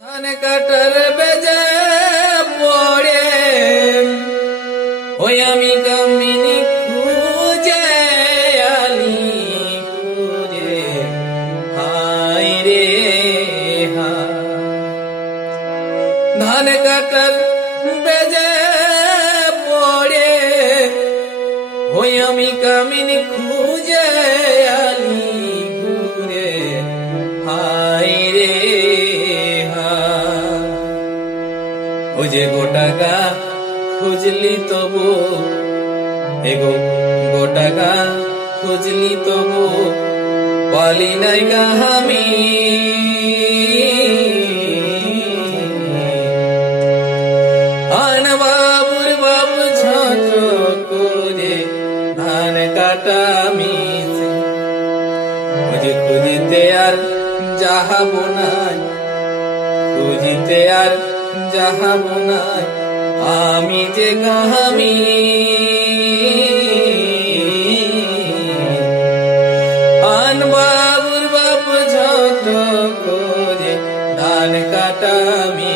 ধান কাটার বেজে পড়ে ওই আমি কামিনী খুঁজে আলি খুঁজে হাই রে ধান কাটার বেজে পড়ে ওই আমি কামিনী খুঁজে আলি খুঁজে হাই রে ওজে গোটাকা খুঁজলি তবু এগো গোটাকা খুঁজলি তবু পালি নাই গা আমি আন বাবুর বাবু ছোট করে ধান কাটা মিছে ওজে খুঁজিতে আর যাহাব নাই খুঁজিতে আর যাহাব নাই আমি যে গাহামি আন বাবুর বাপ ছোট করে ধান কাটা আমি